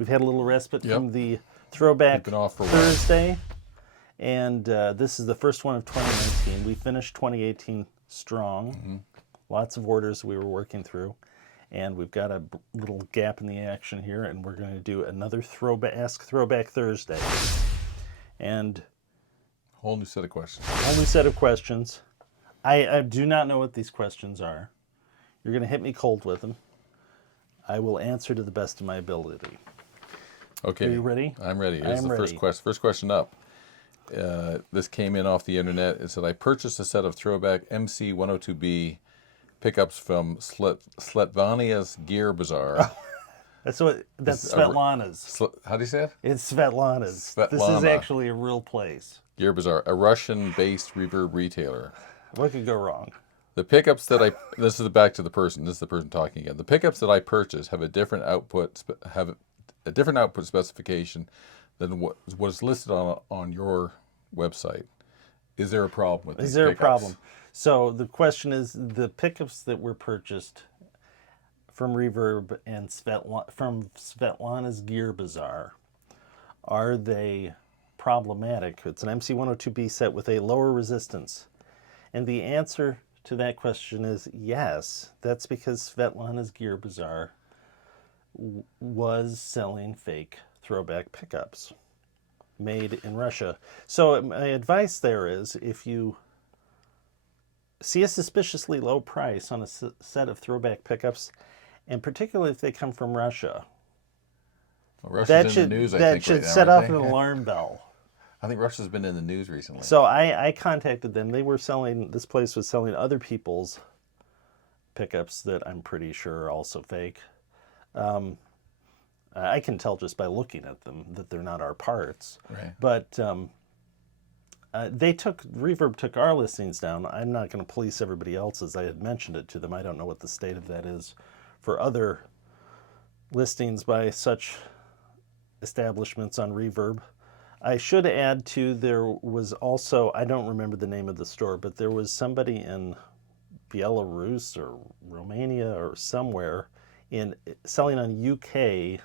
We've had a little respite Yep. from the throwback Been off for a while. Thursday, and this is the first one of 2019. We finished 2018 strong. Lots of orders we were working through, and we've got a little gap in the action here, and we're going to do another Throwback Thursday. And Whole new set of questions. only set of questions. I do not know what these questions are. You're going to hit me cold with them. I will answer to the best of my ability. Okay. Are you ready? I'm ready. Here's I'm the ready. first question up. This came in off the internet. It said, I purchased a set of throwback MC102B pickups from Svetlana's Gear Bazaar. That's Svetlana's. How do you say it? It's Svetlana's. This is Svetlana. actually a real place. Gear Bazaar, a Russian-based reverb retailer. What could go wrong? The pickups that this is back to the person. This is the person talking again. The pickups that I purchased have a different output specification than what was listed on your website. Is there a problem with these Is there pickups? a problem? So the question is, the pickups that were purchased from Reverb and from Svetlana's Gear Bazaar, are they problematic? It's an MC102B set with a lower resistance. And the answer to that question is yes. That's because Svetlana's Gear Bazaar was selling fake throwback pickups made in Russia. So my advice there is, if you see a suspiciously low price on a set of throwback pickups, and particularly if they come from Russia, Well, Russia's that in should the news, I that think, should right now, set aren't off they? an alarm bell. I think Russia's been in the news recently. So I contacted them. They were selling, this place was selling other people's pickups that I'm pretty sure are also fake. I can tell just by looking at them that they're not our parts. Right. But Reverb took our listings down. I'm not going to police everybody else's. I had mentioned it to them. I don't know what the state of that is for other listings by such establishments on Reverb. I should add too, there was also, I don't remember the name of the store, but there was somebody in Belarus or Romania or somewhere selling on UK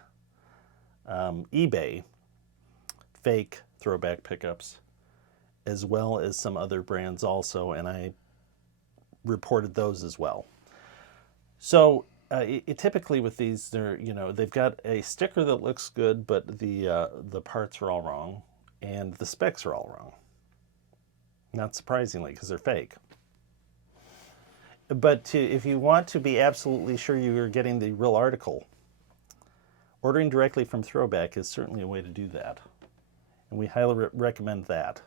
eBay fake throwback pickups, as well as some other brands also, and I reported those as well. So typically with these, they've got a sticker that looks good, but the parts are all wrong, and the specs are all wrong. Not surprisingly, because they're fake. But if you want to be absolutely sure you're getting the real article, ordering directly from Throwback is certainly a way to do that. And we highly recommend that.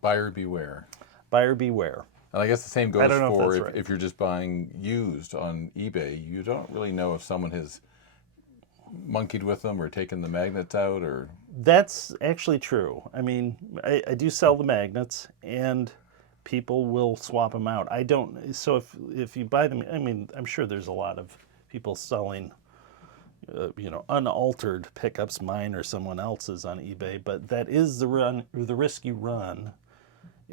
Buyer beware. Buyer beware. And I guess the same goes I don't know if for that's right. if you're just buying used on eBay. You don't really know if someone has monkeyed with them or taken the magnets out or... That's actually true. I mean, I do sell the magnets, and people will swap them out. I don't... So if you buy them... I mean, I'm sure there's a lot of people selling, unaltered pickups, mine or someone else's on eBay, but that is the risk you run.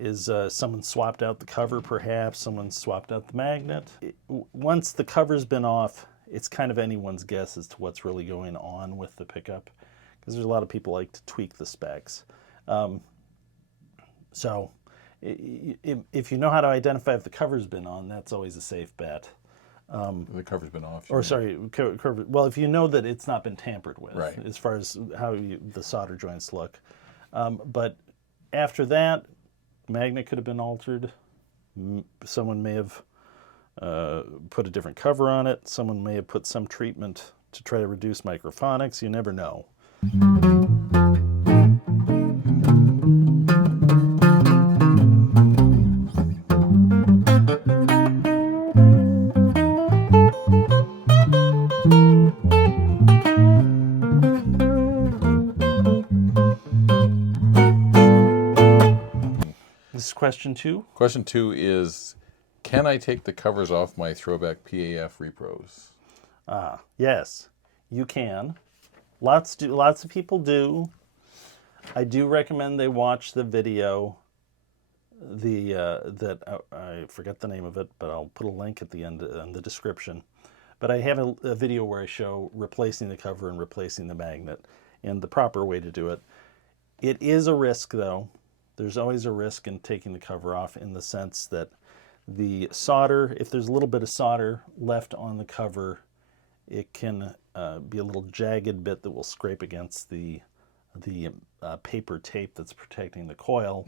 Is someone swapped out the cover, perhaps someone swapped out the magnet. Once the cover's been off, it's kind of anyone's guess as to what's really going on with the pickup, because there's a lot of people like to tweak the specs. So if you know how to identify if the cover's been on, that's always a safe bet. the cover's been off. Or sorry, well, if you know that it's not been tampered with, Right. as far as how the solder joints look. But after that, magnet could have been altered. Someone may have put a different cover on it. Someone may have put some treatment to try to reduce microphonics. You never know. This is question 2. Question 2 is, can I take the covers off my Throwback PAF repros? Yes, you can. Lots of people do. I do recommend they watch the video. I forget the name of it, but I'll put a link at the end in the description. But I have a video where I show replacing the cover and replacing the magnet and the proper way to do it. It is a risk, though. There's always a risk in taking the cover off, in the sense that the solder, if there's a little bit of solder left on the cover, it can be a little jagged bit that will scrape against the paper tape that's protecting the coil.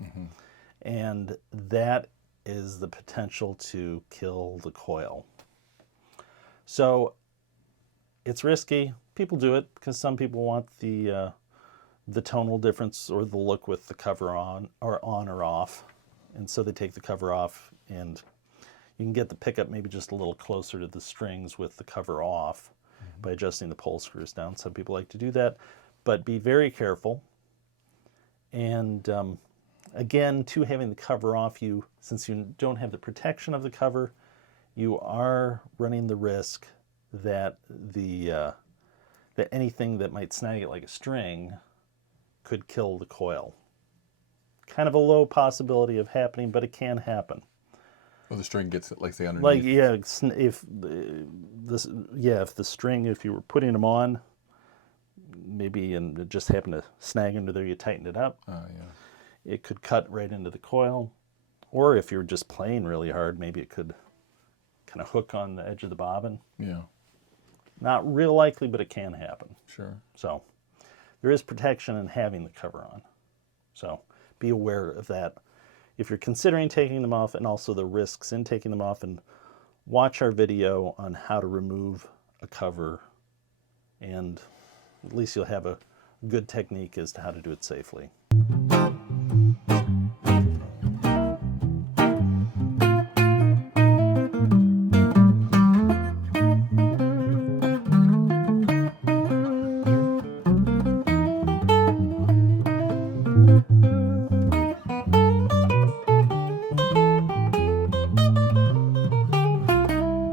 And that is the potential to kill the coil. So it's risky. People do it because some people want the tonal difference or the look with the cover on or off. And so they take the cover off, and you can get the pickup maybe just a little closer to the strings with the cover off by adjusting the pull screws down. Some people like to do that, but be very careful. And again, too, having the cover off, since you don't have the protection of the cover, you are running the risk that that anything that might snag it, like a string, could kill the coil. Kind of a low possibility of happening, but it can happen. Well, the string gets it, like, say, underneath. Like, yeah, if the string, if you were putting them on, maybe, and it just happened to snag under there, you tightened it up. Yeah. It could cut right into the coil. Or if you're just playing really hard, maybe it could kind of hook on the edge of the bobbin. Yeah. Not real likely, but it can happen. Sure. So there is protection in having the cover on. So be aware of that if you're considering taking them off, and also the risks in taking them off. And watch our video on how to remove a cover, and at least you'll have a good technique as to how to do it safely.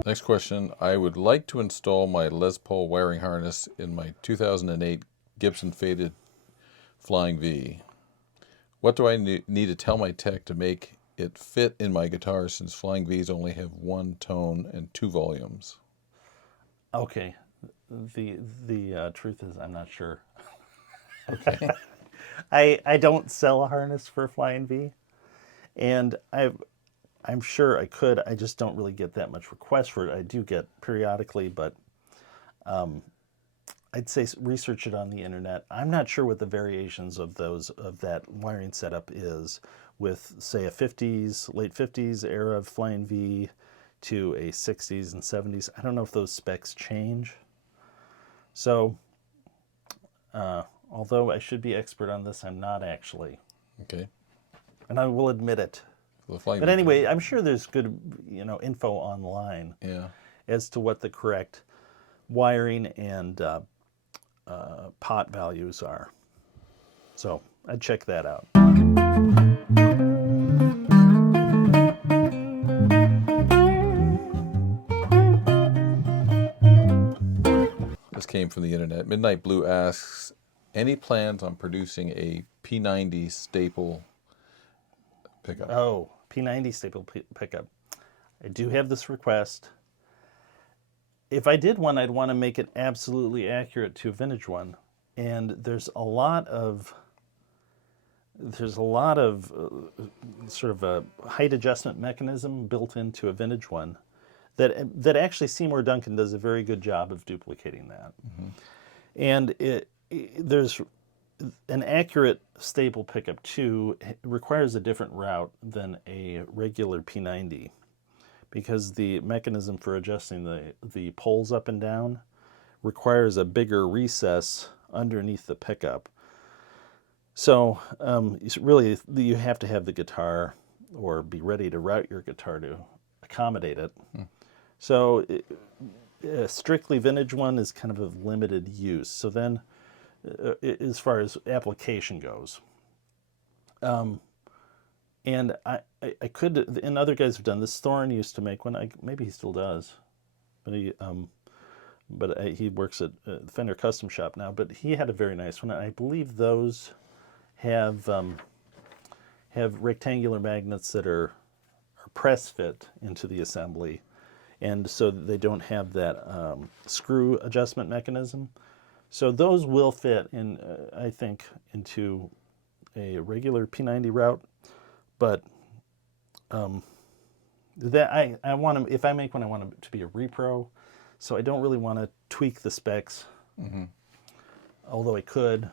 Next question. I would like to install my Les Paul wiring harness in my 2008 Gibson Faded Flying V. What do I need to tell my tech to make it fit in my guitar, since Flying Vs only have one tone and 2 volumes? Okay. The truth is, I'm not sure. Okay. I don't sell a harness for Flying V, and I'm sure I could. I just don't really get that much request for it. I do get periodically, but I'd say research it on the internet. I'm not sure what the variations of that wiring setup is, with, say, a late 50s era of Flying V to a 60s and 70s. I don't know if those specs change. So, although I should be expert on this, I'm not actually. Okay. And I will admit it. But anyway, I'm sure there's good, info online as to what the correct wiring and pot values are. So I'd check that out. This came from the internet. Midnight Blue asks, any plans on producing a P90 staple pickup? Oh, P90 staple pickup. I do have this request. If I did one, I'd want to make it absolutely accurate to a vintage one. And there's a lot of sort of a height adjustment mechanism built into a vintage one that actually Seymour Duncan does a very good job of duplicating that. And there's an accurate staple pickup too requires a different route than a regular P90, because the mechanism for adjusting the poles up and down requires a bigger recess underneath the pickup. So really, you have to have the guitar, or be ready to route your guitar to accommodate it. So a strictly vintage one is kind of limited use. So then, as far as application goes, and I could, and other guys have done this. Thorne used to make one. Maybe he still does, but he works at Fender Custom Shop now. But he had a very nice one. I believe those have rectangular magnets that are press fit into the assembly, and so they don't have that screw adjustment mechanism. So those will fit in, I think, into a regular P90 route, but that I want to, if I make one, I want it to be a repro, so I don't really want to tweak the specs, although I could,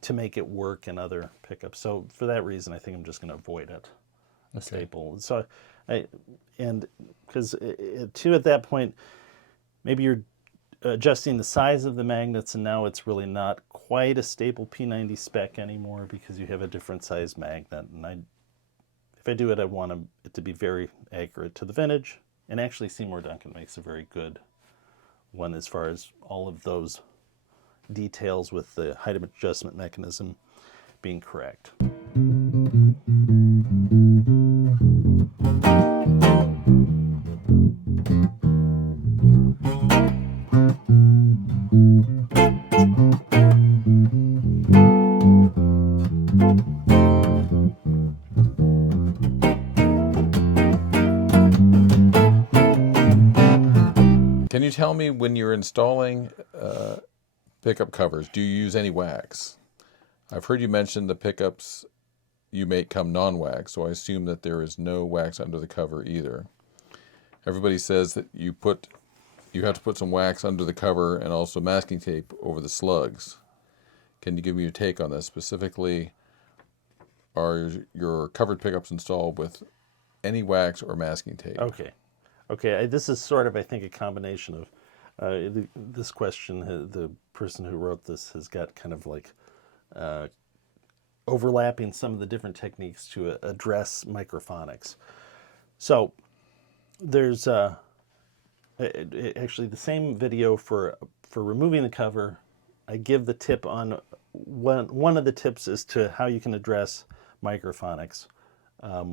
to make it work in other pickups. So for that reason, I think I'm just going to avoid it, a staple. So and because too at that point, maybe you're adjusting the size of the magnets, and now it's really not quite a staple P90 spec anymore because you have a different size magnet. And if I do it, I want it to be very accurate to the vintage. And actually, Seymour Duncan makes a very good one as far as all of those details with the height adjustment mechanism being correct. Can you tell me, when you're installing pickup covers, do you use any wax? I've heard you mention the pickups you make come non-wax, so I assume that there is no wax under the cover either. Everybody says that you have to put some wax under the cover and also masking tape over the slugs. Can you give me your take on this? Specifically, are your covered pickups installed with any wax or masking tape? Okay. This is sort of, I think, a combination of this question. The person who wrote this has got kind of like overlapping some of the different techniques to address microphonics. So there's actually the same video for removing the cover. I give the tip on one of the tips as to how you can address microphonics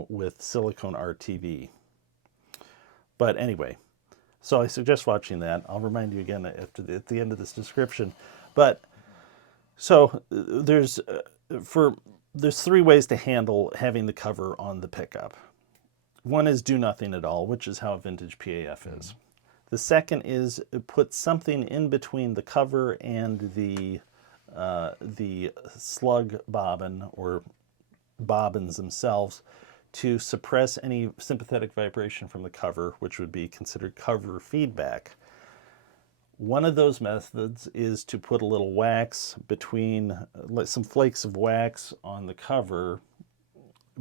with silicone RTV. But anyway, so I suggest watching that. I'll remind you again at the end of this description. But so there's three ways to handle having the cover on the pickup. One is do nothing at all, which is how a vintage PAF is. The second is put something in between the cover and the slug bobbin or bobbins themselves to suppress any sympathetic vibration from the cover, which would be considered cover feedback. One of those methods is to put a little wax between, some flakes of wax on the cover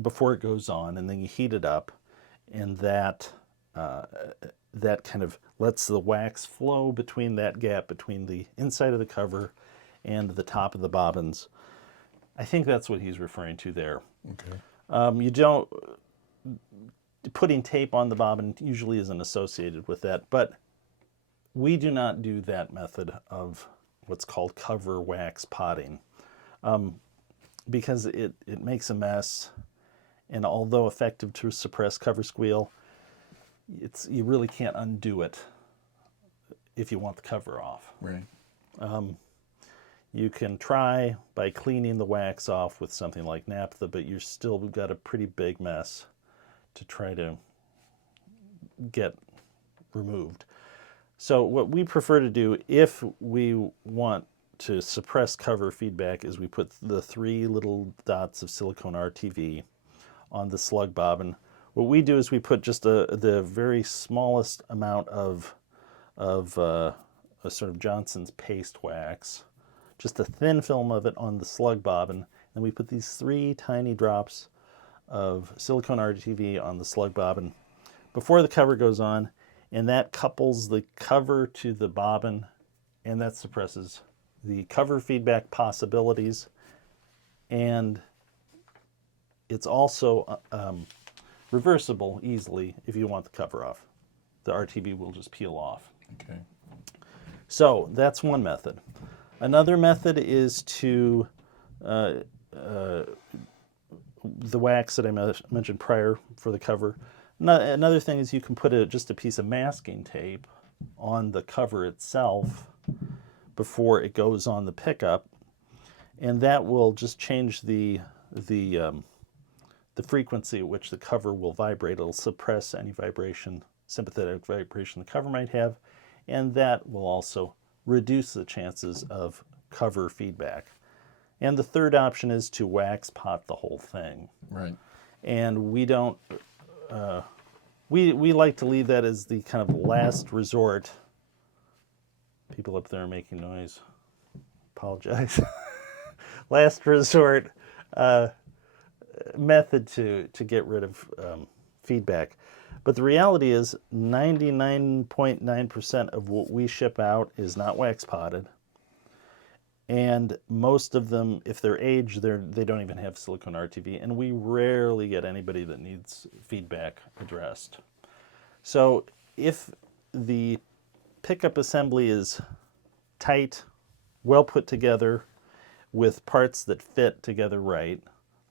before it goes on, and then you heat it up, and that kind of lets the wax flow between that gap between the inside of the cover and the top of the bobbins. I think that's what he's referring to there. Okay. You don't, putting tape on the bobbin usually isn't associated with that, but we do not do that method of what's called cover wax potting because it makes a mess, and although effective to suppress cover squeal, you really can't undo it if you want the cover off. Right. You can try by cleaning the wax off with something like naphtha, but you're still got a pretty big mess to try to get removed. So what we prefer to do if we want to suppress cover feedback is we put the 3 little dots of silicone RTV on the slug bobbin. What we do is we put just the very smallest amount of a sort of Johnson's paste wax, just a thin film of it on the slug bobbin, and we put these 3 tiny drops of silicone RTV on the slug bobbin before the cover goes on, and that couples the cover to the bobbin, and that suppresses the cover feedback possibilities, and it's also reversible easily if you want the cover off. The RTV will just peel off. Okay. So that's one method. Another method is to the wax that I mentioned prior for the cover. Another thing is you can put just a piece of masking tape on the cover itself before it goes on the pickup, and that will just change the frequency at which the cover will vibrate. It'll suppress any vibration sympathetic vibration the cover might have, and that will also reduce the chances of cover feedback. And the third option is to wax pot the whole thing. Right. And we don't, we like to leave that as the kind of last resort. People up there are making noise. Apologize. Last resort method to get rid of feedback. But the reality is 99.9% of what we ship out is not wax potted. And most of them, if they're aged, they don't even have silicone RTV. And we rarely get anybody that needs feedback addressed. So if the pickup assembly is tight, well put together, with parts that fit together right,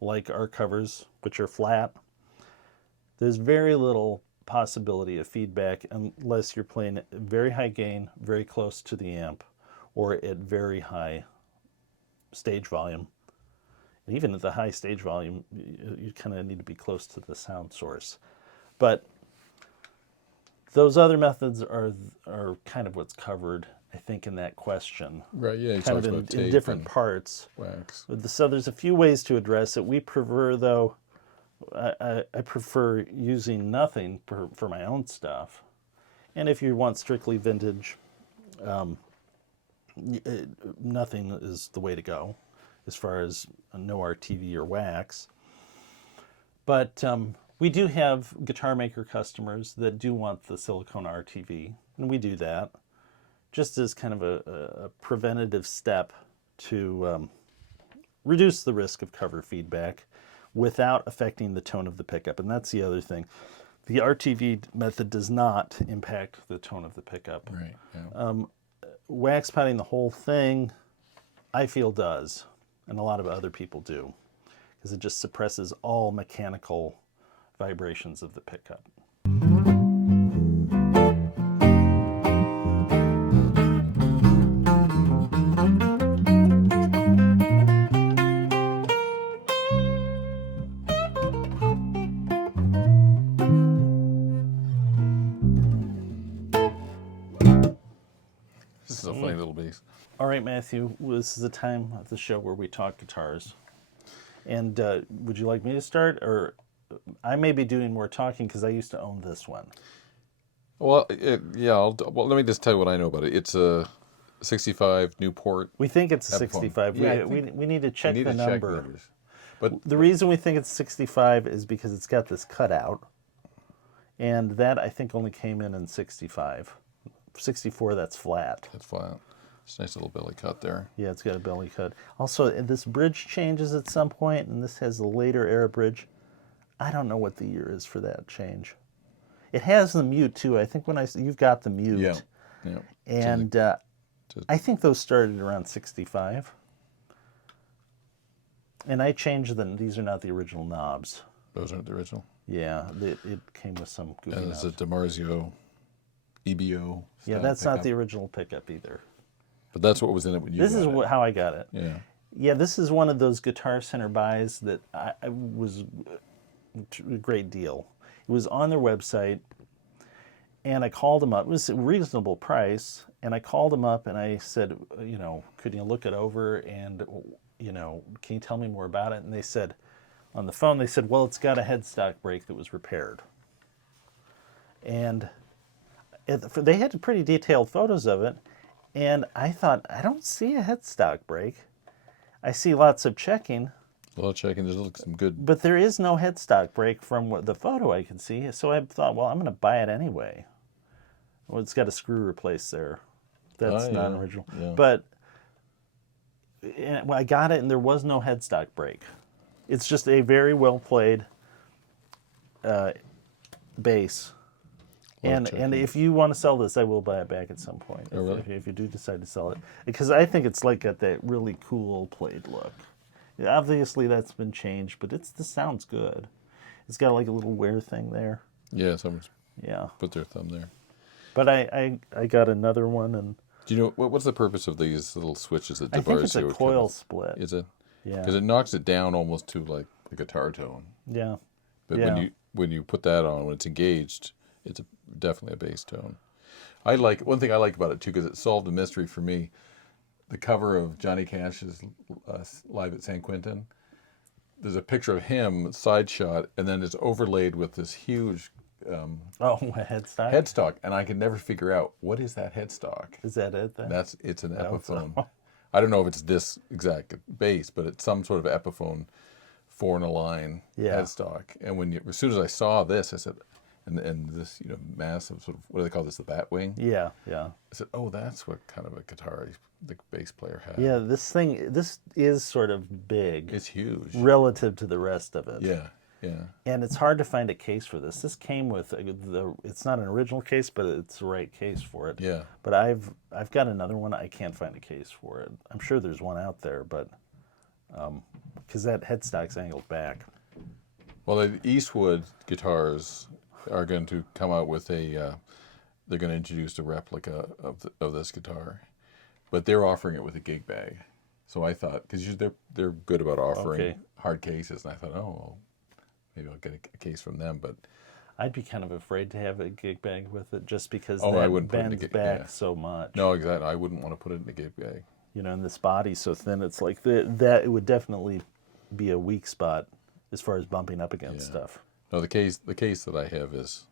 like our covers, which are flat, there's very little possibility of feedback unless you're playing at very high gain, very close to the amp, or at very high stage volume. And even at the high stage volume, you kind of need to be close to the sound source. But those other methods are kind of what's covered, I think, in that question. Right, yeah. Kind of in different parts. Wax. So there's a few ways to address it. We prefer, though, I prefer using nothing for my own stuff. And if you want strictly vintage, nothing is the way to go as far as no RTV or wax. But we do have guitar maker customers that do want the silicone RTV, and we do that just as kind of a preventative step to reduce the risk of cover feedback without affecting the tone of the pickup. And that's the other thing. The RTV method does not impact the tone of the pickup. Right, yeah. Wax potting the whole thing, I feel, does, and a lot of other people do, because it just suppresses all mechanical vibrations of the pickup. This is a funny little beast. All right, Matthew, this is the time of the show where we talk guitars. And would you like me to start? Or I may be doing more talking because I used to own this one. Well, well, let me just tell you what I know about it. It's a 65 Newport. We think it's a Epiphone. 65. Yeah, we need to check We need the to check number. numbers. But The reason we think it's 65 is because it's got this cutout. And that, I think, only came in 65. 64, that's flat. that's flat. It's a nice little belly cut there. Yeah, it's got a belly cut. Also, this bridge changes at some point, and this has a later era bridge. I don't know what the year is for that change. It has the mute, too. I think you've got the mute. Yeah. Yeah. And I think those started around 65. And I changed them. These are not the original knobs. Those aren't the original. Yeah, it came with some goofy And knobs. it's a DiMarzio EBO. Yeah, style that's not pickup. the original pickup either. But that's what was in it when you This got is it. how I got it. Yeah. Yeah, this is one of those Guitar Center buys that I was a great deal. It was on their website, and I called them up. It was a reasonable price, and I called them up and I said, could you look it over and, can you tell me more about it? And they said, on the phone, they said, well, it's got a headstock brake that was repaired. And they had pretty detailed photos of it, and I thought, I don't see a headstock brake. I see lots of checking, A lot of checking. There's some good. but there is no headstock brake from the photo I could see. So I thought, well, I'm going to buy it anyway. Well, it's got a screw replaced there. That's yeah, non-original. yeah. But I got it, and there was no headstock brake. It's just a very well played bass. And if you want to sell this, I will buy it back at some point. Oh, really? If you do decide to sell it, because I think it's like got that really cool played look. Yeah, obviously that's been changed, but the sounds good. It's got like a little wear thing there. Yeah, someone's Yeah. put their thumb there. But I got another one, and Do you know what's the purpose of these little switches that I think it's a DiMarzio coil comes- split. Is it? Yeah. Because it knocks it down almost to like the guitar tone. Yeah. But Yeah. when you put that on, when it's engaged, it's definitely a bass tone. One thing I like about it too, because it solved a mystery for me. The cover of Johnny Cash's Live at San Quentin. There's a picture of him side shot, and then it's overlaid with this huge Oh, a headstock? headstock, and I could never figure out what is that headstock. Is that it then? It's an Oh, Epiphone. I don't know if it's this exact bass, but it's some sort of Epiphone 4-in-a-line Yeah. headstock. And as soon as I saw this, I said, and this massive sort of, what do they call this, the bat wing? Yeah, yeah. I said, oh, that's what kind of a guitar the bass player had. Yeah, this is sort of big It's huge. relative to the rest of it. Yeah, yeah. And it's hard to find a case for this. This came with it's not an original case, but it's the right case for it. Yeah. But I've got another one. I can't find a case for it. I'm sure there's one out there, but because that headstock's angled back. Well, the Eastwood guitars are going to come out with they're going to introduce a replica of this guitar, but they're offering it with a gig bag. So I thought, because they're good about offering Okay. hard cases, and I thought, oh, well, maybe I'll get a case from them. But I'd be kind of afraid to have a gig bag with it, just because I that wouldn't put it in a bends gig- back yeah. so much. no, exactly, I wouldn't want to put it in a gig bag. And this body's so thin, it's like that it would definitely be a weak spot as far as bumping up against Yeah. stuff. No, the case that I have is,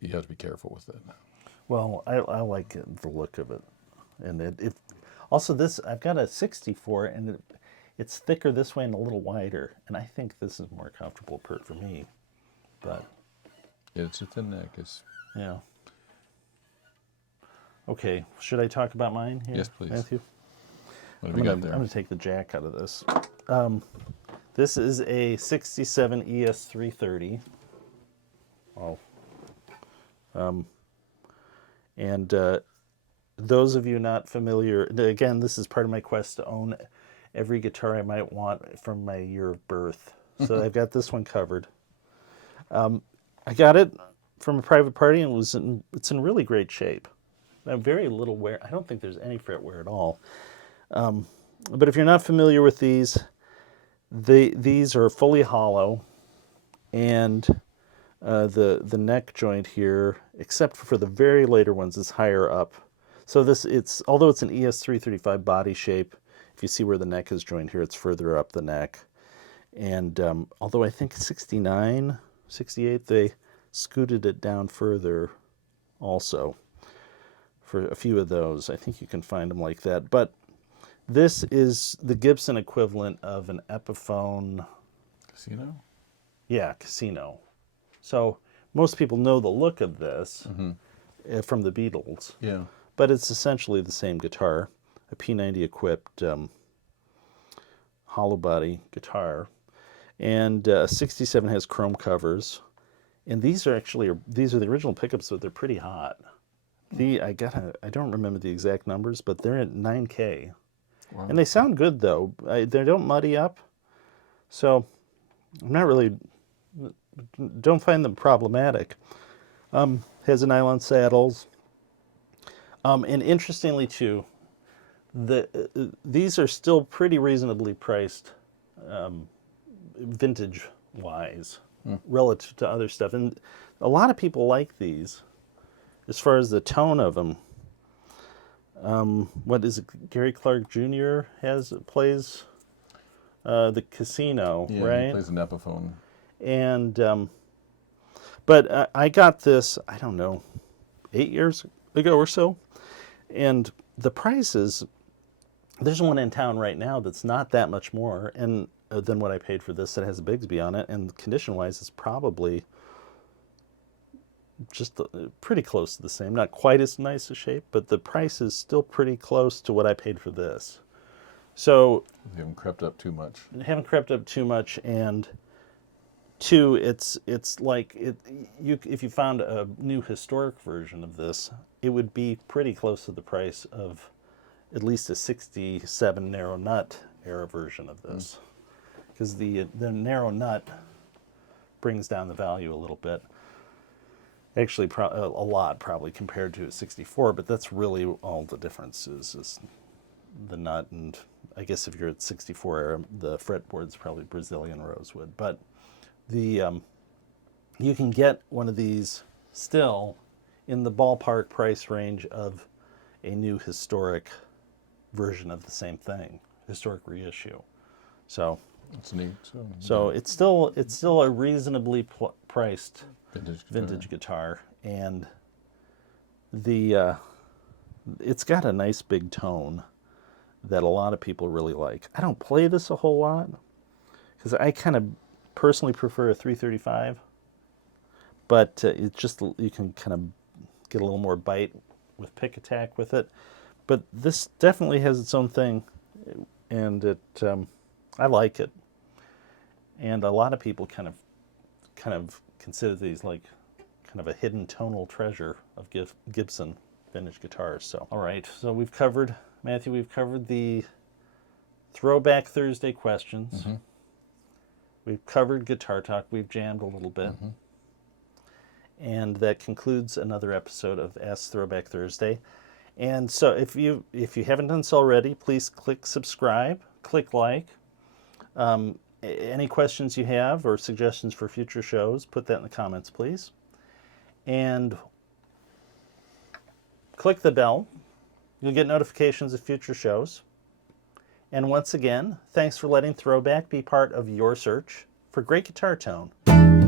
you have to be careful with it. Well, I like the look of it, and it also this I've got a 64, and it's thicker this way and a little wider, and I think this is more comfortable for me. But Yeah, it's a thin neck. yeah. Okay, should I talk about mine here? Yes, please. Matthew? What have I'm you gonna, got there? I'm gonna take the jack out of this. This is a 67 ES330. Oh. And those of you not familiar, again, this is part of my quest to own every guitar I might want from my year of birth. So I've got this one covered. I got it from a private party, and it's in really great shape. Very little wear. I don't think there's any fret wear at all. But if you're not familiar with these are fully hollow, and the neck joint here, except for the very later ones, is higher up. So although it's an ES335 body shape, if you see where the neck is joined here, it's further up the neck. And although I think 69, 68, they scooted it down further also for a few of those. I think you can find them like that. But this is the Gibson equivalent of an Epiphone. Casino? Yeah, Casino. So most people know the look of this from the Beatles. Yeah. But it's essentially the same guitar, a P90 equipped hollow body guitar. And 67 has chrome covers. And these are the original pickups, but they're pretty hot. I don't remember the exact numbers, but they're at 9K. Wow. And they sound good though. They don't muddy up. So don't find them problematic. Has a nylon saddles. And interestingly too, these are still pretty reasonably priced, vintage wise, relative to other stuff. And a lot of people like these as far as the tone of them. What is it? Gary Clark Jr. plays the Casino, Yeah, right? he plays an Epiphone. And but I got this, I don't know, 8 years ago or so, and the prices. There's one in town right now that's not that much more than what I paid for this that has a Bigsby on it, and condition-wise, it's probably just pretty close to the same. Not quite as nice a shape, but the price is still pretty close to what I paid for this. So They haven't crept up too much. haven't crept up too much, and two, it's like if you found a new historic version of this, it would be pretty close to the price of at least a 67 narrow nut era version of this, because the narrow nut brings down the value a little bit. Actually, a lot probably compared to a 64, but that's really all the difference is the nut. And I guess if you're at 64 era, the fretboard's probably Brazilian rosewood. But you can get one of these still in the ballpark price range of a new historic version of the same thing, historic reissue. So That's neat. so it's still a reasonably priced vintage guitar, and the it's got a nice big tone that a lot of people really like. I don't play this a whole lot because I kind of personally prefer a 335, but it's just, you can kind of get a little more bite with pick attack with it. But this definitely has its own thing, and I like it. And a lot of people kind of consider these like kind of a hidden tonal treasure of Gibson vintage guitars. So, all right, so we've covered, Matthew, we've covered the Throwback Thursday questions. Mm-hmm. We've covered Guitar Talk. We've jammed a little bit. Mm-hmm. And that concludes another episode of Ask Throwback Thursday. And so if you haven't done so already, please click subscribe, click like. Any questions you have or suggestions for future shows, put that in the comments, please. And click the bell. You'll get notifications of future shows. And once again, thanks for letting Throwback be part of your search for great guitar tone.